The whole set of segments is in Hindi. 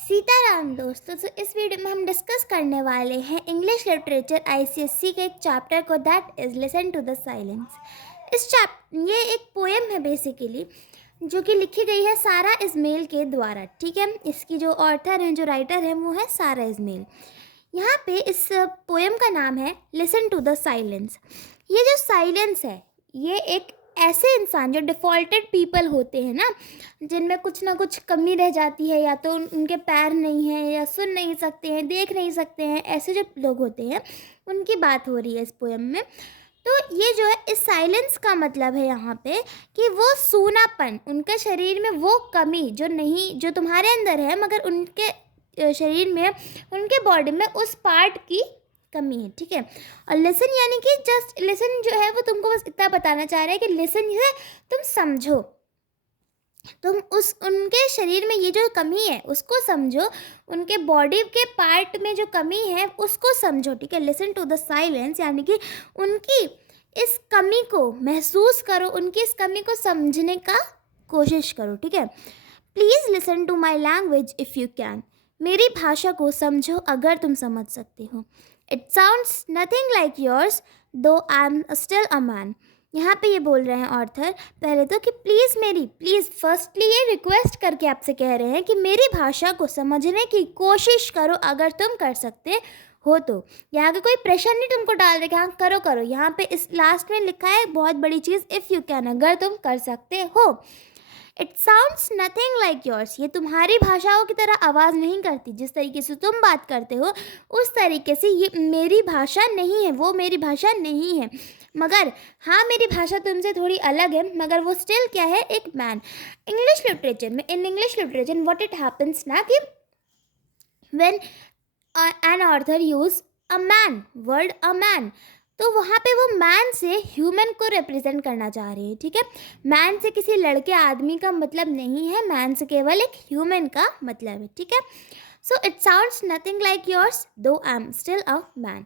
सीताराम दोस्तों, तो इस वीडियो में हम डिस्कस करने वाले हैं इंग्लिश लिटरेचर आईसीएससी के एक चैप्टर को, that is listen to the silence. ये एक पोएम है बेसिकली, जो कि लिखी गई है सारा इस्माइल के द्वारा। ठीक है, इसकी जो ऑथर हैं, जो राइटर हैं, वो है सारा इस्माइल। यहाँ पे इस पोएम का नाम है लिसन टू द साइलेंस। ये जो साइलेंस है, ये एक ऐसे इंसान जो डिफ़ॉल्टेड पीपल होते हैं ना, जिनमें कुछ ना कुछ कमी रह जाती है, या तो उनके पैर नहीं हैं, या सुन नहीं सकते हैं, देख नहीं सकते हैं, ऐसे जो लोग होते हैं उनकी बात हो रही है इस पोएम में। तो ये जो है, इस साइलेंस का मतलब है यहाँ पे कि वो सूनापन, उनके शरीर में वो कमी जो तुम्हारे अंदर है, मगर उनके शरीर में, उनके बॉडी में उस पार्ट की कमी है। ठीक है, और लिसन यानी कि जस्ट लिसन जो है, वो तुमको बस इतना बताना चाह रहा है कि लिसन से तुम समझो, तुम उनके शरीर में ये जो कमी है उसको समझो, उनके बॉडी के पार्ट में जो कमी है उसको समझो। ठीक है, लिसन टू द साइलेंस यानी कि उनकी इस कमी को महसूस करो, उनकी इस कमी को समझने का कोशिश करो। ठीक है, please listen to my language if you can. मेरी भाषा को समझो अगर तुम समझ सकते हो। It sounds nothing like yours though I am still a man. यहाँ पे ये बोल रहे हैं ऑर्थर पहले तो कि प्लीज़ फर्स्टली ये रिक्वेस्ट करके आपसे कह रहे हैं कि मेरी भाषा को समझने की कोशिश करो अगर तुम कर सकते हो तो। यहाँ का कोई प्रेशर नहीं तुमको डाल रहे कि हाँ करो करो। यहाँ पे इस लास्ट में लिखा है बहुत बड़ी चीज़, इफ़ यू कैन, अगर तुम कर सकते हो। It sounds nothing like yours, ये तुम्हारी भाषाओं की तरह आवाज़ नहीं करती। जिस तरीके से तुम बात करते हो उस तरीके से ये मेरी भाषा नहीं है, वो मेरी भाषा नहीं है। मगर हाँ, मेरी भाषा तुमसे थोड़ी अलग है, मगर वो स्टिल क्या है, एक मैन। इंग्लिश लिटरेचर में, in English literature what it happens ना कि when an author use a man word, a man, तो वहाँ पे वो मैन से ह्यूमन को रिप्रेजेंट करना चाह रहे हैं। ठीक है, मैन से किसी लड़के आदमी का मतलब नहीं है, मैन से केवल एक ह्यूमन का मतलब है। ठीक है, so it sounds nothing like yours though I am still a man.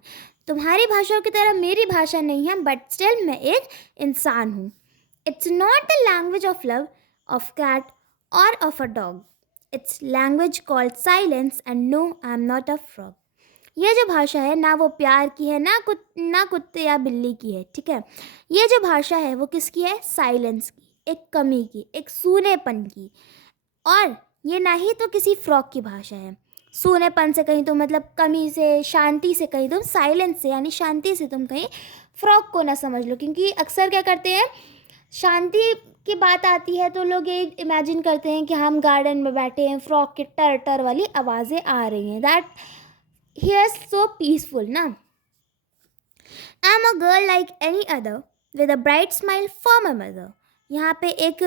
तुम्हारी भाषाओं की तरह मेरी भाषा नहीं है, बट स्टिल मैं एक इंसान हूँ। It's not the language of love, of cat और of a dog. It's language called silence, and no I am not a frog. यह जो भाषा है ना वो प्यार की है, ना कुत्ते या बिल्ली की है। ठीक है, ये जो भाषा है वो किसकी है, साइलेंस की, एक कमी की, एक सूनेपन की। और ये ना ही तो किसी फ्रॉक की भाषा है। सूनेपन से कहीं तो मतलब कमी से, शांति से कहीं तुम, साइलेंस से यानी शांति से तुम कहीं फ्रॉक को ना समझ लो। क्योंकि अक्सर क्या करते हैं, शांति की बात आती है तो लोग ये इमेजिन करते हैं कि हम गार्डन में बैठे हैं, फ्रॉक की टर टर वाली आवाज़ें आ रही हैं, दैट हियर सो पीसफुल ना। I am a girl like any other with a bright smile for my mother. यहाँ पे एक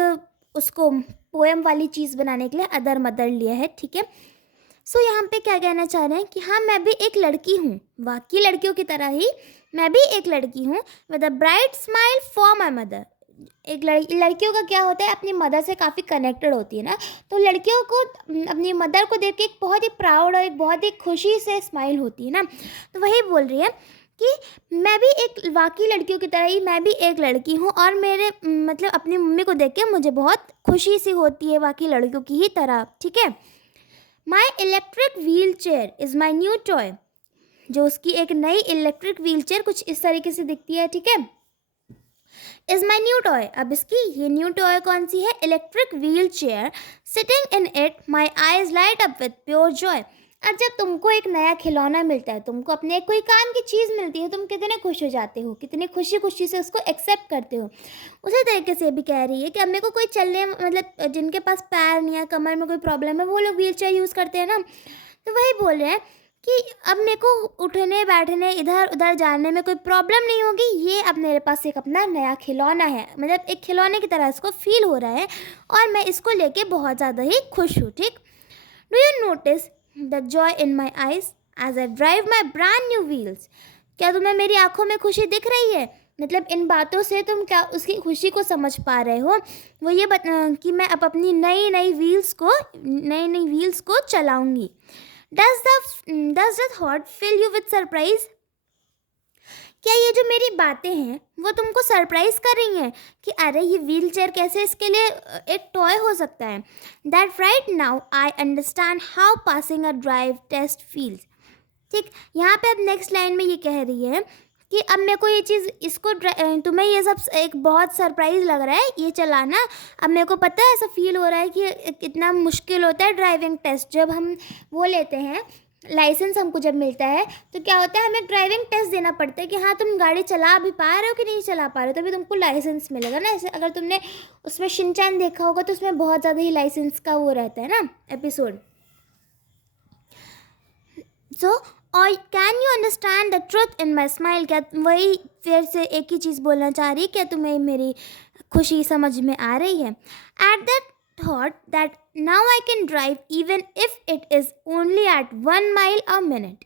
उसको पोएम वाली चीज़ बनाने के लिए अदर मदर लिया है। ठीक है, सो यहाँ पे क्या कहना चाह रहे हैं कि हाँ, मैं भी एक लड़की हूँ, बाकी लड़कियों की तरह ही मैं भी एक लड़की हूँ, with a bright smile for my mother. एक लड़कियों का क्या होता है, अपनी मदर से काफ़ी कनेक्टेड होती है ना, तो लड़कियों को अपनी मदर को देख के एक बहुत ही प्राउड और एक बहुत ही खुशी से स्माइल होती है ना। तो वही बोल रही है कि मैं भी एक बाकी लड़कियों की तरह ही मैं भी एक लड़की हूँ, और मेरे मतलब अपनी मम्मी को देख के मुझे बहुत खुशी सी होती है बाकी लड़कियों की ही तरह। ठीक है, my electric wheelchair is my new toy. जो उसकी एक नई इलेक्ट्रिक व्हील चेयर कुछ इस तरीके से दिखती है। ठीक है, इज़ माई न्यू टॉय, अब इसकी ये न्यू टॉय कौन सी है, electric wheel chair. Sitting in it my eyes light up with pure Joy. अब जब तुमको एक नया खिलौना मिलता है, तुमको अपने कोई काम की चीज़ मिलती है, तुम कितने खुश हो जाते हो, कितनी खुशी खुशी से उसको एक्सेप्ट करते हो। उसी तरीके से भी कह रही है कि अब मेरे को कोई चलने, मतलब जिनके पास पैर नहीं है, कमर में कोई प्रॉब्लम है, वो लोग व्हील चेयर यूज़ करते हैं ना। तो वही बोल रहे हैं कि अब मेरे को उठने बैठने, इधर उधर जाने में कोई प्रॉब्लम नहीं होगी। ये अब मेरे पास एक अपना नया खिलौना है, मतलब एक खिलौने की तरह इसको फील हो रहा है, और मैं इसको लेके बहुत ज़्यादा ही खुश हूँ। ठीक, do you notice the joy in my eyes as I drive my brand new wheels. क्या तुम्हें मेरी आंखों में खुशी दिख रही है, मतलब इन बातों से तुम क्या उसकी खुशी को समझ पा रहे हो। वो ये कि मैं अब अपनी नई नई व्हील्स को चलाऊंगी। Does the thought fill you with surprise? क्या ये जो मेरी बातें हैं वो तुमको सरप्राइज कर रही हैं कि अरे ये व्हील चेयर कैसे इसके लिए एक टॉय हो सकता है? That right now I understand how passing a drive test feels. ठीक, यहाँ पे अब नेक्स्ट लाइन में ये कह रही है कि अब मेरे को ये चीज़ इसको तुम्हें ये सब एक बहुत सरप्राइज लग रहा है ये चलाना। अब मेरे को पता है, ऐसा फील हो रहा है कि कितना मुश्किल होता है ड्राइविंग टेस्ट। जब हम वो लेते हैं लाइसेंस, हमको जब मिलता है तो क्या होता है, हमें ड्राइविंग टेस्ट देना पड़ता है कि हाँ तुम गाड़ी चला भी पा रहे हो कि नहीं चला पा रहे हो, तभी तुमको लाइसेंस मिलेगा ना। ऐसे अगर तुमने उसमें शिनचैन देखा होगा तो उसमें बहुत ज़्यादा ही लाइसेंस का वो रहता है ना एपिसोड। सो और can you understand the truth in my smile. क्या वही फिर से एक ही चीज़ बोलना चाह रही है, क्या तुम्हें मेरी खुशी समझ में आ रही है? At that thought that now I can drive even if it is only at 1 mile a minute.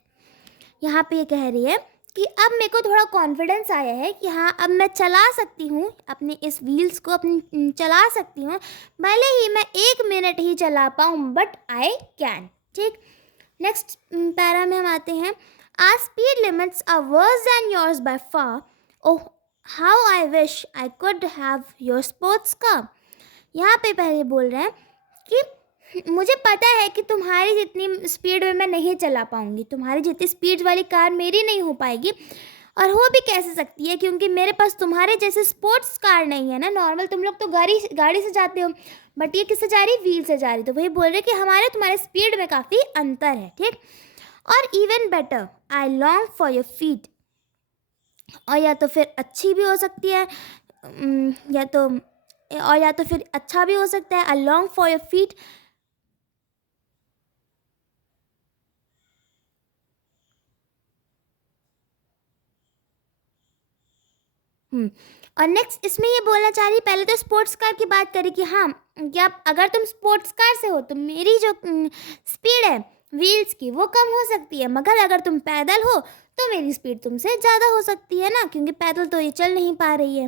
यहाँ पे ये कह रही है कि अब मेरे को थोड़ा कॉन्फिडेंस आया है कि हाँ अब मैं चला सकती हूँ अपने इस व्हील्स को, अपनी चला सकती हूँ, भले ही मैं 1 मिनट ही चला पाऊँ, बट आई कैन। ठीक, नेक्स्ट पैरा में हम आते हैं। Our speed limits are worse than yours by far, oh how I wish I could have your sports car. यहाँ पे पहले बोल रहे हैं कि मुझे पता है कि तुम्हारी जितनी स्पीड में मैं नहीं चला पाऊँगी, तुम्हारी जितनी स्पीड वाली कार मेरी नहीं हो पाएगी, और हो भी कैसे सकती है क्योंकि मेरे पास तुम्हारे जैसे स्पोर्ट्स कार नहीं है ना। नॉर्मल तुम लोग तो गाड़ी से जाते हो, बट ये किससे जा रही, व्हील से जा रही। तो वही बोल रहे कि हमारे तुम्हारे स्पीड में काफ़ी अंतर है। ठीक, और even better I long for your feet, और या तो फिर अच्छी भी हो सकती है या तो फिर अच्छा भी हो सकता है, I long for your feet. और नेक्स्ट इसमें ये बोलना चाह रही, पहले तो स्पोर्ट्स कार की बात करी कि हाँ क्या अगर तुम स्पोर्ट्स कार से हो तो मेरी जो स्पीड है व्हील्स की वो कम हो सकती है, मगर अगर तुम पैदल हो तो मेरी स्पीड तुमसे ज़्यादा हो सकती है ना, क्योंकि पैदल तो ये चल नहीं पा रही है।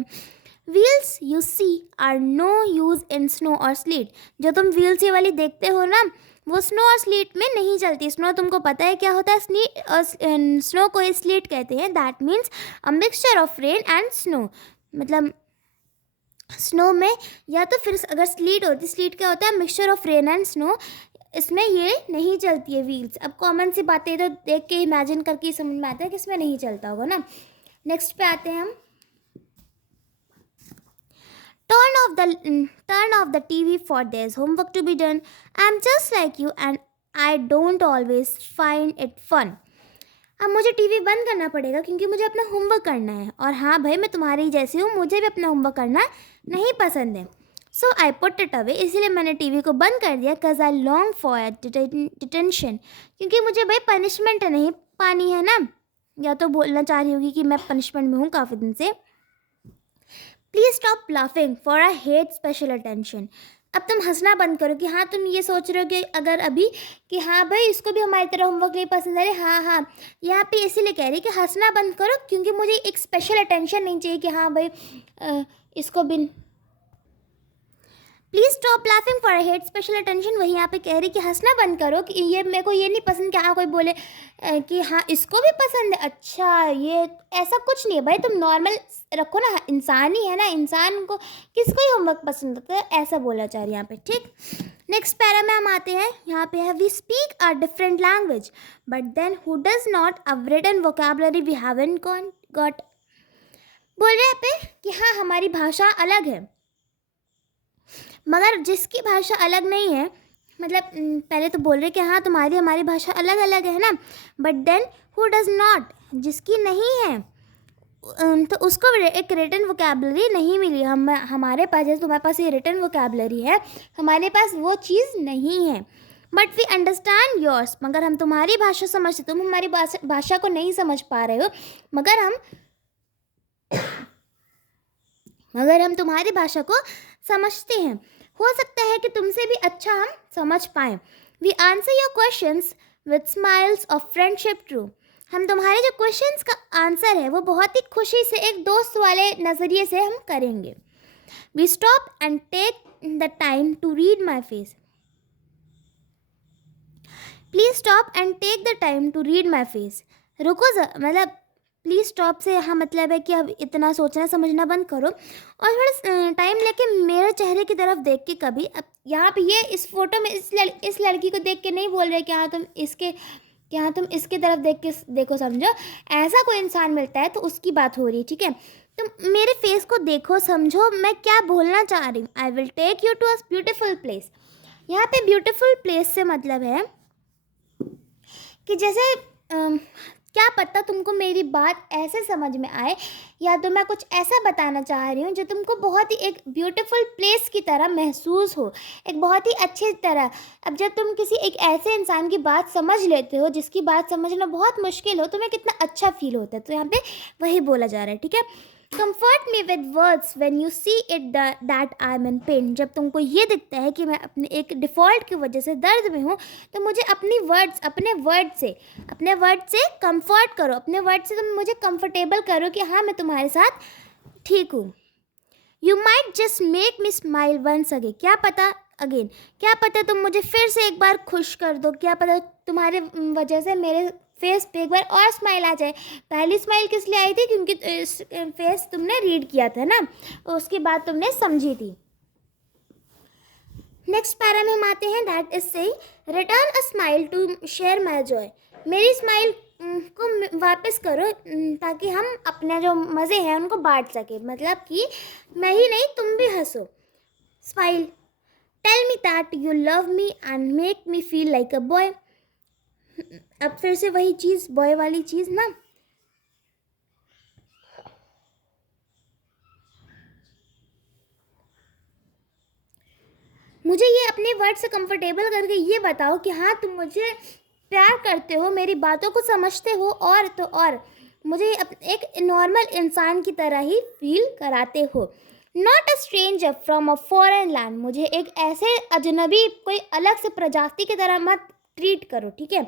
Wheels you see are no use in snow और स्लीट। जो तुम व्हील्स ये वाली देखते हो ना वो स्नो और स्लीट में नहीं चलती। स्नो तुमको पता है क्या होता है, स्नो को स्लीट कहते हैं। That means a mixture of rain and snow. मतलब स्नो में या तो फिर अगर स्लीट होती, स्लीट क्या होता है, mixture of rain and snow, इसमें ये नहीं चलती है व्हील्स। अब कॉमन सी बातें तो देख के इमेजिन करके ही समझ में आता है कि इसमें नहीं चलता होगा ना। नेक्स्ट पे आते हैं हम। Turn off the TV for there's homework to be done. I'm just like you and I don't always find it fun. अब मुझे टीवी बंद करना पड़ेगा क्योंकि मुझे अपना होमवर्क करना है। और हाँ भाई, मैं तुम्हारी जैसी हूँ, मुझे भी अपना होमवर्क करना नहीं पसंद है। सो आई पुट इट अवे, इसीलिए मैंने टीवी को बंद कर दिया। कज आई लॉन्ग फॉर डिटेंशन, क्योंकि मुझे भाई पनिशमेंट नहीं पानी है ना। या तो बोलना चाह रही होगी कि मैं पनिशमेंट में हूँ काफ़ी दिन से। Please stop laughing for I hate special attention. अब तुम हंसना बंद करो कि हाँ तुम ये सोच रहे हो कि अगर अभी कि हाँ भाई इसको भी हमारी तरह होमवर्क नहीं पसंद है। हाँ हाँ, यहाँ पे इसीलिए कह रही कि हंसना बंद करो क्योंकि मुझे एक स्पेशल अटेंशन नहीं चाहिए कि हाँ भाई इसको भी। Please stop laughing for I hate special attention. वही यहाँ पे कह रही कि हंसना बंद करो कि ये मेरे को ये नहीं पसंद कि हाँ कोई बोले कि हाँ इसको भी पसंद है। अच्छा, ये ऐसा कुछ नहीं है भाई, तुम नॉर्मल रखो ना, इंसान ही है ना, इंसान को किसको ही होमवर्क पसंद होता है, ऐसा बोला जा रहा है यहाँ पे। ठीक, नेक्स्ट पैरा में हम आते हैं। यहाँ पे है we speak a different language but then who does not a written vocabulary we haven't got. बोल रहे हैं पे कि हाँ हमारी भाषा अलग है, मगर जिसकी भाषा अलग नहीं है, मतलब पहले तो बोल रहे कि हाँ तुम्हारी हमारी भाषा अलग अलग है ना, but then who does not, जिसकी नहीं है तो उसको एक रिटन वोकैबुलरी नहीं मिली। हमारे पास, जैसे तुम्हारे पास ये रिटन वोकैबुलरी है, हमारे पास वो चीज़ नहीं है। बट वी अंडरस्टैंड योर्स, मगर हम तुम्हारी भाषा समझते, तुम हमारी भाषा को नहीं समझ पा रहे हो, मगर हम तुम्हारी भाषा को समझते हैं। हो सकता है कि तुमसे भी अच्छा हम समझ पाएँ। We answer your questions with smiles of friendship true. हम तुम्हारे जो क्वेश्चंस का आंसर है वो बहुत ही खुशी से, एक दोस्त वाले नज़रिए से हम करेंगे। We stop and take the time to read my face. Please stop and take the time to read my face. रुको मतलब प्लीज़ स्टॉप से यहाँ मतलब है कि अब इतना सोचना समझना बंद करो और थोड़ा टाइम लेके मेरे चेहरे की तरफ देख के कभी, अब यहाँ पे ये इस फोटो में इस लड़की को देख के नहीं बोल रहे कि हाँ तुम इसके तरफ देख के देखो, समझो ऐसा कोई इंसान मिलता है तो उसकी बात हो रही है, ठीक है। तुम मेरे फेस को देखो, समझो मैं क्या बोलना चाह रही हूँ। I will take you to a beautiful place. यहाँ पे ब्यूटिफुल प्लेस से मतलब है कि जैसे क्या पता तुमको मेरी बात ऐसे समझ में आए, या तो मैं कुछ ऐसा बताना चाह रही हूँ जो तुमको बहुत ही एक ब्यूटीफुल प्लेस की तरह महसूस हो, एक बहुत ही अच्छी तरह। अब जब तुम किसी एक ऐसे इंसान की बात समझ लेते हो जिसकी बात समझना बहुत मुश्किल हो, तुम्हें कितना अच्छा फील होता है। तो यहाँ पे वही बोला जा रहा है, ठीक है। Comfort me with words when you see it that I am in pen. जब तुमको ये दिखता है कि मैं अपने एक डिफ़ॉल्ट की वजह से दर्द में हूँ, तो मुझे अपने वर्ड से कंफर्ट करो, अपने वर्ड से तुम मुझे कंफर्टेबल करो कि हाँ मैं तुम्हारे साथ ठीक हूँ। You might just make me smile once again. क्या पता तुम मुझे फिर से एक बार खुश कर दो, क्या पता तुम्हारे वजह से मेरे फेस पे एक बार और स्माइल आ जाए। पहली स्माइल किस लिए आई थी? क्योंकि फेस तुमने रीड किया था ना, उसकी बात तुमने समझी थी। नेक्स्ट पैरा में हम आते हैं, that is say return a smile to share my joy. मेरी स्माइल को वापस करो ताकि हम अपने जो मज़े हैं उनको बांट सके, मतलब कि मैं ही नहीं तुम भी हंसो। Smile tell me that you love me and make me feel like a boy. अब फिर से वही चीज़, बॉय वाली चीज़ ना। मुझे ये अपने वर्ड से कंफर्टेबल करके ये बताओ कि हाँ तुम मुझे प्यार करते हो, मेरी बातों को समझते हो, और तो और मुझे एक नॉर्मल इंसान की तरह ही फील कराते हो। Not a stranger from a foreign land. मुझे एक ऐसे अजनबी, कोई अलग से प्रजाति की तरह मत ट्रीट करो, ठीक है।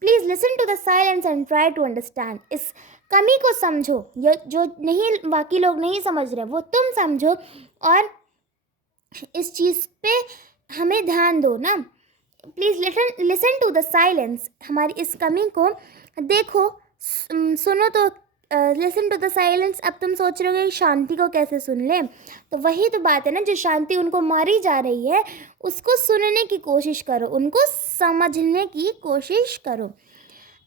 Please listen to the silence and try to understand. इस कमी को समझो, ये जो नहीं बाकी लोग नहीं समझ रहे वो तुम समझो, और इस चीज़ पे हमें ध्यान दो ना। Please listen to the silence. हमारी इस कमी को देखो, सुनो। तो लिसन टू द साइलेंस। अब तुम सोच रहे हो कि शांति को कैसे सुन लें, तो वही तो बात है ना, जो शांति उनको मारी जा रही है उसको सुनने की कोशिश करो, उनको समझने की कोशिश करो।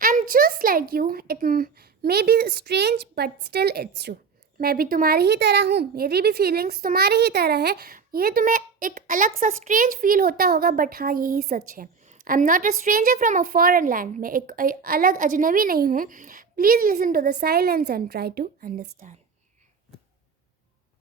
I am just like you, it may be strange but still it's true. मैं भी तुम्हारी ही तरह हूँ, मेरी भी फीलिंग्स तुम्हारी ही तरह हैं। ये तुम्हें एक अलग सा स्ट्रेंज फील होता होगा, बट हाँ यही सच है। I am not a stranger from a foreign land. मैं एक अलग अजनबी नहीं हूँ। Please listen to the silence and try to understand.